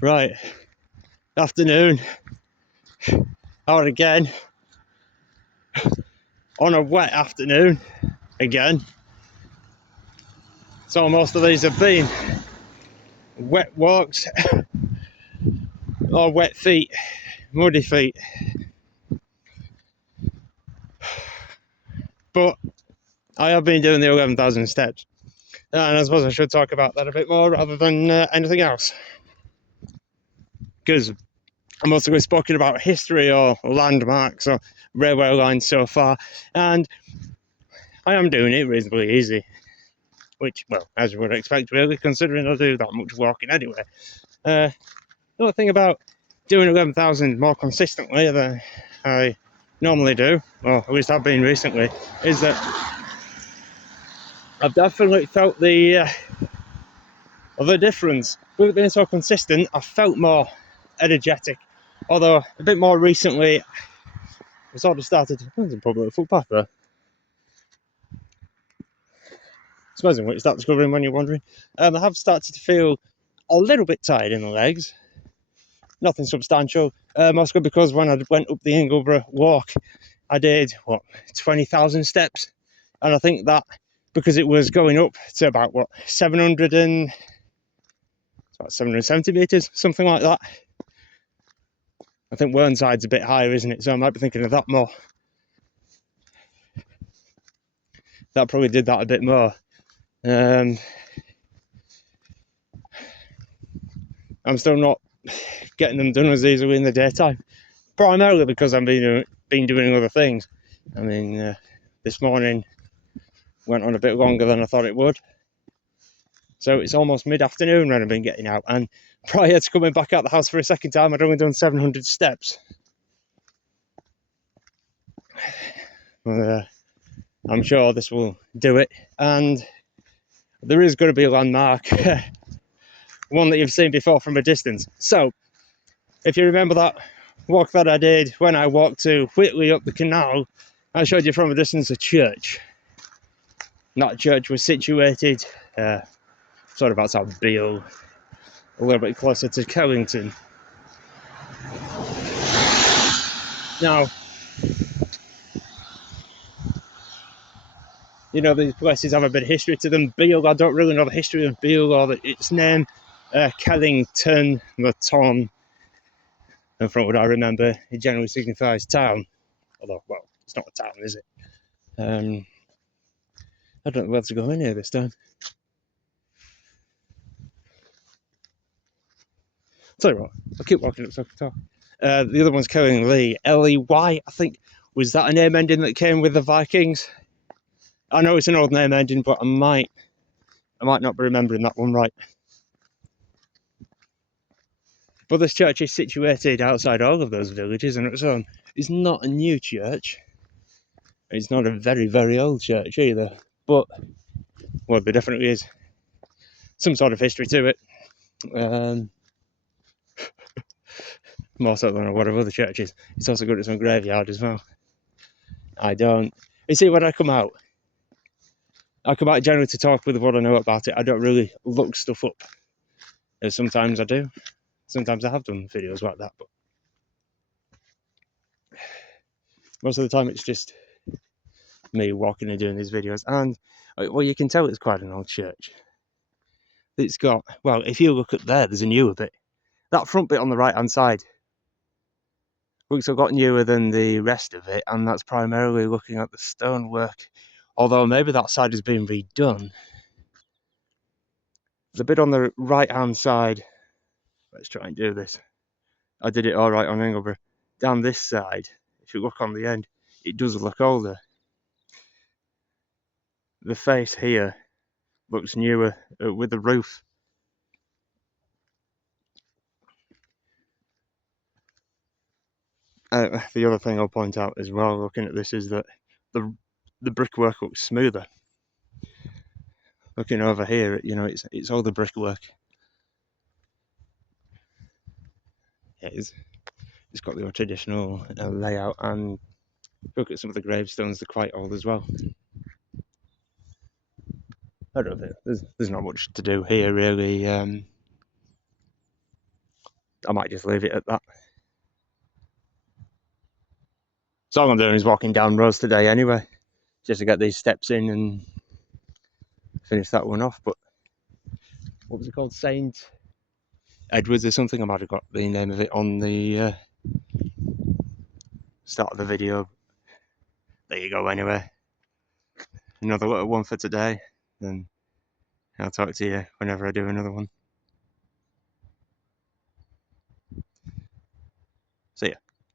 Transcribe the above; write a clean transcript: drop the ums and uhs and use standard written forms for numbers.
Right, afternoon, out again, on a wet afternoon, again. So most of these have been wet walks, or wet feet, muddy feet. But I have been doing the 11,000 steps, and I suppose I should talk about that a bit more rather than anything else. Because I'm also going to be talking about history or landmarks or railway lines so far, and I am doing it reasonably easy, which, well, as you would expect really, considering I do that much walking anyway. The only thing about doing 11,000 more consistently than I normally do, or at least have been recently, is that I've definitely felt the difference. With it being so consistent, I felt more energetic. Although a bit more recently, I sort of started. There's probably a footpath there. It's amazing what you start discovering when you're wandering. I have started to feel a little bit tired in the legs. Nothing substantial. Mostly because when I went up the Ingleborough walk, I did 20,000 steps, and I think that because it was going up to about 770 meters, something like that. I think Wernside's a bit higher, isn't it? So I might be thinking of that more. That probably did that a bit more. I'm still not getting them done as easily in the daytime, primarily because I've been doing other things. I mean, this morning went on a bit longer than I thought it would, so it's almost mid-afternoon when I've been getting out, and prior to coming back out the house for a second time, I'd only done 700 steps. I'm sure this will do it, and there is going to be a landmark, one that you've seen before from a distance. So if you remember that walk that I did when I walked to Whitley up the canal, I showed you from a distance a church. That church was situated sort of outside Beale, a little bit closer to Kellington. Now, you know, these places have a bit of history to them. Beale, I don't really know the history of Beale or its name. Kellington, the town, and from what I remember, it generally signifies town. Although, well, it's not a town, is it? I don't know where to go in here this time. Tell you what, I'll keep walking up so I can talk. The other one's Kellingley, Ley, I think. Was that a name ending that came with the Vikings? I know it's an old name ending, but I might not be remembering that one right. But this church is situated outside all of those villages on its own. It's not a new church. It's not a very, very old church either. But, well, there definitely is some sort of history to it. More so than a lot of other churches. It's also got its own graveyard as well. You see, when I come out generally to talk with what I know about it. I don't really look stuff up. Sometimes I do. Sometimes I have done videos like that, but most of the time it's just me walking and doing these videos. And, well, you can tell it's quite an old church. It's got, well, if you look up there's a newer bit. That front bit on the right-hand side looks a lot newer than the rest of it, and that's primarily looking at the stonework. Although maybe that side has been redone. The bit on the right-hand side, let's try and do this. I did it all right on Ingleborough. Down this side, if you look on the end, it does look older. The face here looks newer with the roof. The other thing I'll point out as well, looking at this, is that the brickwork looks smoother. Looking over here, you know, it's all the brickwork. It's got the traditional layout, and look at some of the gravestones; they're quite old as well. I don't know. There's not much to do here really. I might just leave it at that. So all I'm doing is walking down roads today anyway, just to get these steps in and finish that one off. But what was it called? Saint Edwards or something? I might have got the name of it on the start of the video. There you go anyway. Another little one for today. Then I'll talk to you whenever I do another one. See ya.